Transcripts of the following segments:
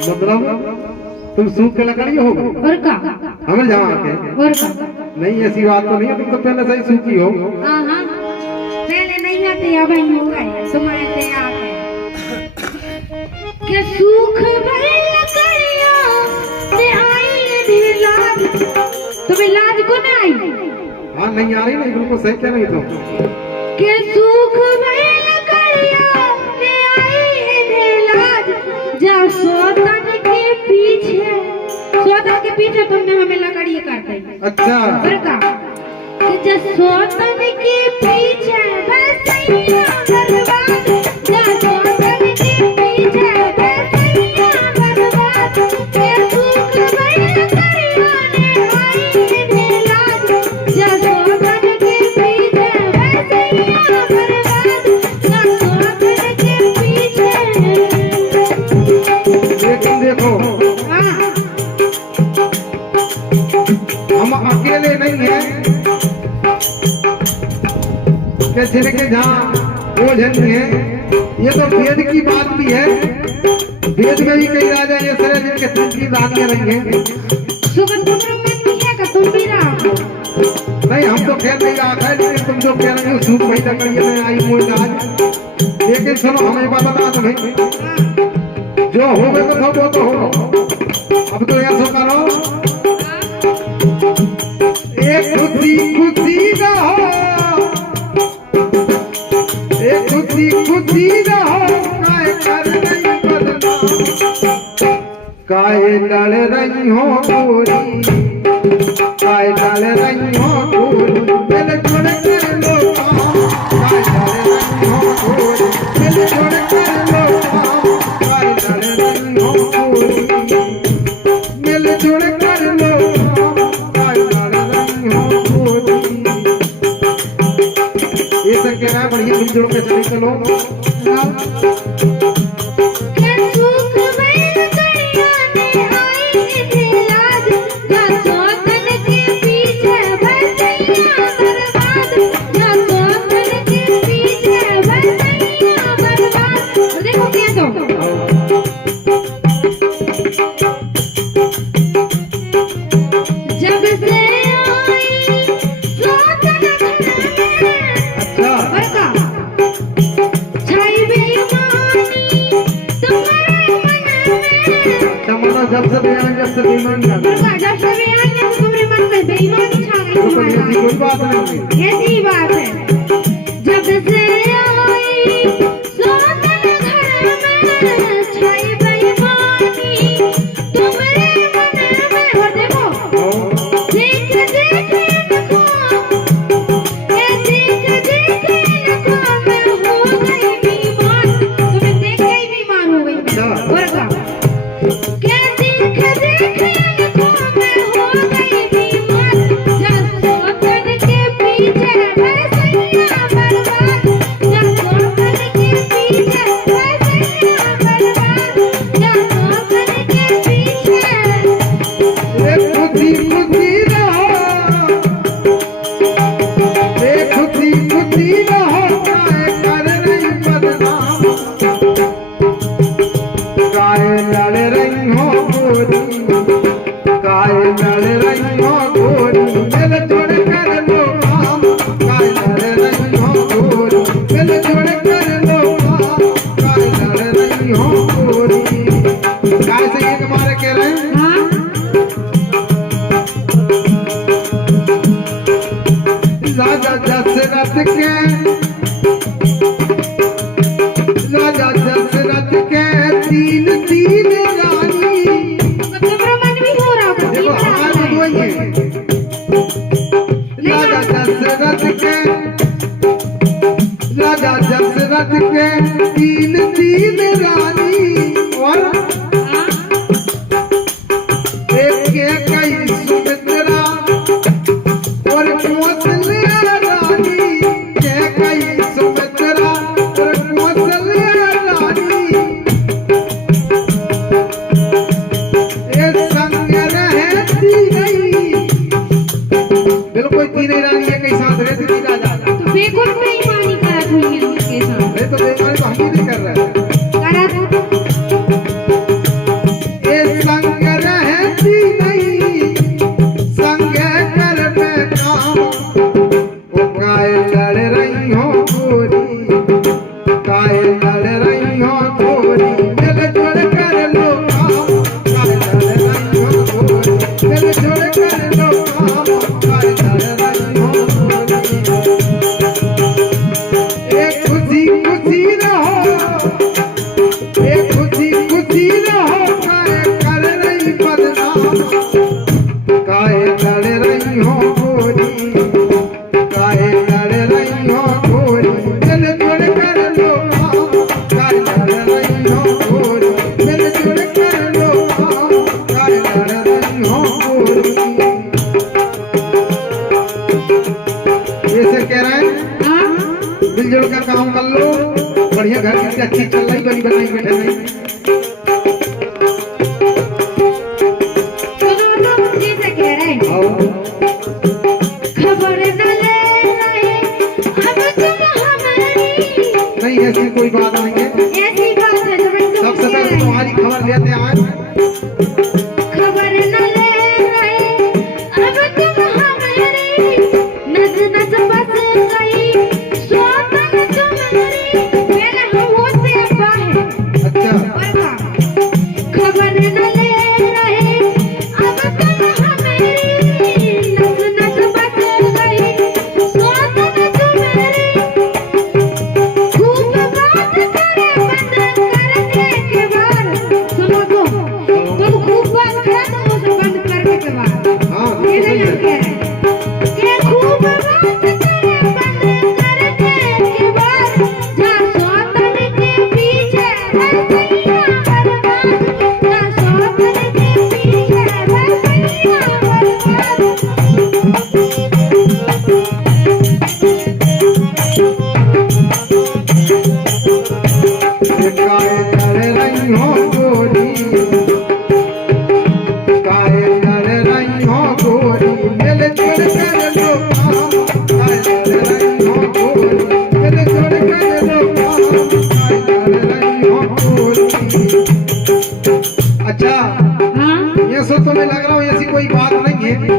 मतलब तुम सूख के लकड़ी हो और का हमें जहाँ के और का नहीं ऐसी बात तो नहीं है, तुम तो पहले से ही सूखी हो। हाँ हाँ पहले नहीं आते अब ही हो गए तुम्हारे से आ गए के सूख गए लकड़ियाँ से आई नी लाज तुम्हें लाज को ना आई। हाँ नहीं आ रही नहीं बिल्कुल सही क्या नहीं तो के सूख गए लकड़ियाँ से आई नी लाज जा सोतन के पीछे तुमने हमें लकड़ी करते। अच्छा का कि जा सोतन के पीछे बसैया बर्बाद जा सोतन के पीछे बसैया बर्बाद के सूख गए लकड़ियाँ ने आई नी लाज जा सोतन के पीछे बसैया बर्बाद जा सोतन के पीछे। लेकिन देखो हम अकेले नहीं हैं कि जिनके जहाँ बोझ नहीं है, ये तो वेद की बात भी है। वेद में भी कई राजा ये सरे जिनके तिनकी रानियां नहीं है। तुम भी रहा नहीं हम तो खेल नहीं रहा था, लेकिन तुम जो कह रहे हो सूख वही लकड़ी में आई मोज आज। लेकिन सुनो हमें एक बात बता तुम्हें, जो हो गए तो वो तो हो। अब तो ऐसा करो एक खुशी खुशी रहो, एक खुशी खुशी रहो, काय कर नहीं बदना, काय लड़ रही हो गोरी, काय लड़ रही हो गोरी, दिल छोड़ कर लो काय लड़ रही हो गोरी, दिल छोड़ कर लो काय लड़ रही हो गोरी, दिल छोड़ कर लो काय लड़ रही हो गोरी। ये सब कह रहा है बढ़िया मिलजुल के चले चलो। जब से बेईमान जब से बेईमान तुम्हारे मन में बेईमानी छा गई तुम्हारे ऐसी कोई बात नहीं है। ऐसी बात है जब से आई सोतन घर में छाई बेईमानी तुम्हारे मन में। और देखो देख देख इनको ये देख देख इनको मैं हो गई बीमार, तुम्हें देख के ही बीमार हो गई मैं। और का राजा दशरथ के तीन तीन रानी। तुम्हारा मन भी हो रहा है देखो हमारा तो वही है। राजा दशरथ के तीन तीन रानी और एक के कई सुमित्रा और कौशल्या रानी के कई सुमित्रा और कौशल्या रानी एक संग रहती नहीं। बिल्कुल तीन रानी एक ही साथ रहती थी राजा। तो बिल्कुल बेईमानी करत हुई है उनके साथ। अरे तो बेईमानी तो हम ही नहीं कर रहे हैं। काहे लड़ रही हो गोरी मिलजुल कर लो काम काहे लड़ रही हो गोरी मिलजुल कर लो काम काहे लड़ रही हो गोरी एक खुशी खुशी रहो एक खुशी खुशी रहो काहे कर रही बदनाम काहे लड़ रही हो गोरी काहे लड़ रही हो गोरी मिलजुल कर लो काम काहे लड़ रही हो गोरी मिलजुल कर लो काम काहे लड़ रही हो गोरी ऐसे कह रहे हैं हाँ मिलजुल कर काम कर लो बढ़िया घर की अच्छी चल रही बनी बनाई बैठे नहीं सुनो तो जैसे कह रहे हैं आओ खबर न ले रहे अब तुम हमारी नहीं ऐसी कोई बात नहीं है ऐसी बात है जो मैं सबसे तुमसे कह पहले रही हूँ। तुम्हारी खबर लेते आए खबर न ले रहे अब तुम हमारी नस नस बस गई स्वातन तुम्हारी मेरा होते बाहे अच्छा और का खबर न ले रहे अब तुम हमारी नस नस बस गई स्वातन तुम्हारी खूब बात करे बंद करने के बाद सुनो तुम खूब बात करे तो उसे बंद करने के बाद हाँ ये सही नहीं हम है। कह रहे हैं कि खूब बात करे बंद करने के बाद जा स्वातन के पीछे भरसैया बर्बाद जा स्वातन के पीछे भरसैया बर्बाद काहे लड़ रही हो गोरी काहे लड़ रही हो गोरी मिलजुल कर लो काम काहे लड़ रही हो गोरी मिलजुल कर लो काम काहे लड़ रही हो गोरी अच्छा हाँ ये सो तुम्हें लग रहा हो ऐसी कोई बात नहीं है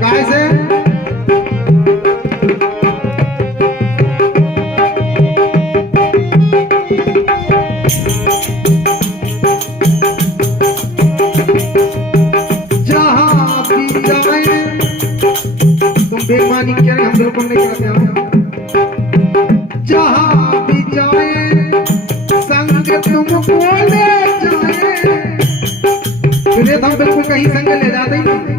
काहे से जहाँ भी जाए तुम बेईमानी क्या हम बिल्कुल नहीं करते हैं जहाँ भी जाए संग तुमको ले जाए तुम्हें हम बिल्कुल कहीं संग ले जाते ही नहीं।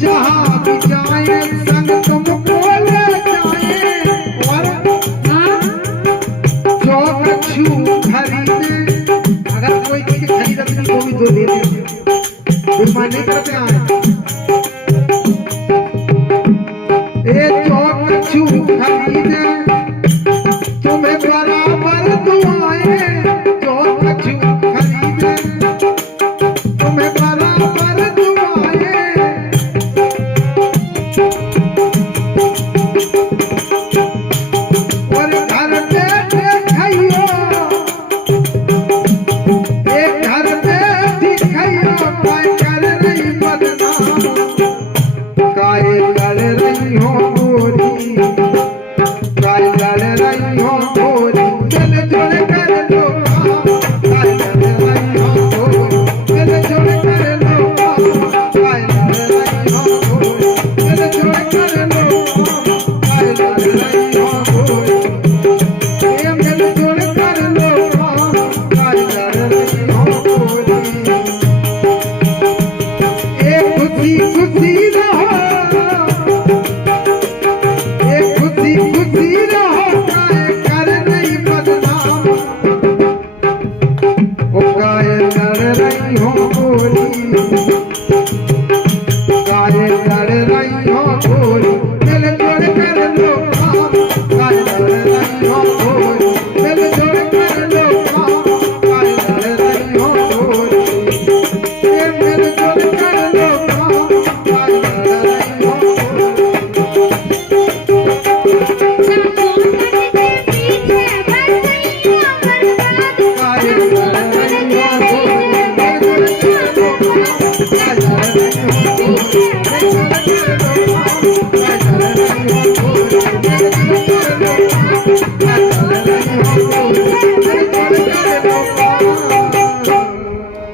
जहाँ भी जाए संग तुमको ले जाए और हाँ जो कछु खरीदे अगर कोई चीज खरीदती वो भी तो दे दे बेईमान नहीं करते हैं ए जो कछु खरीदे तुम्हें बराबर दुआएं जो कछु खरीदे तुम्हें बराबर दुआएं और घर बैठे खाइयो एक घर बैठी खाइयो काय कर रही बदनाम काहे लड़ रही हो गोरी काहे मैं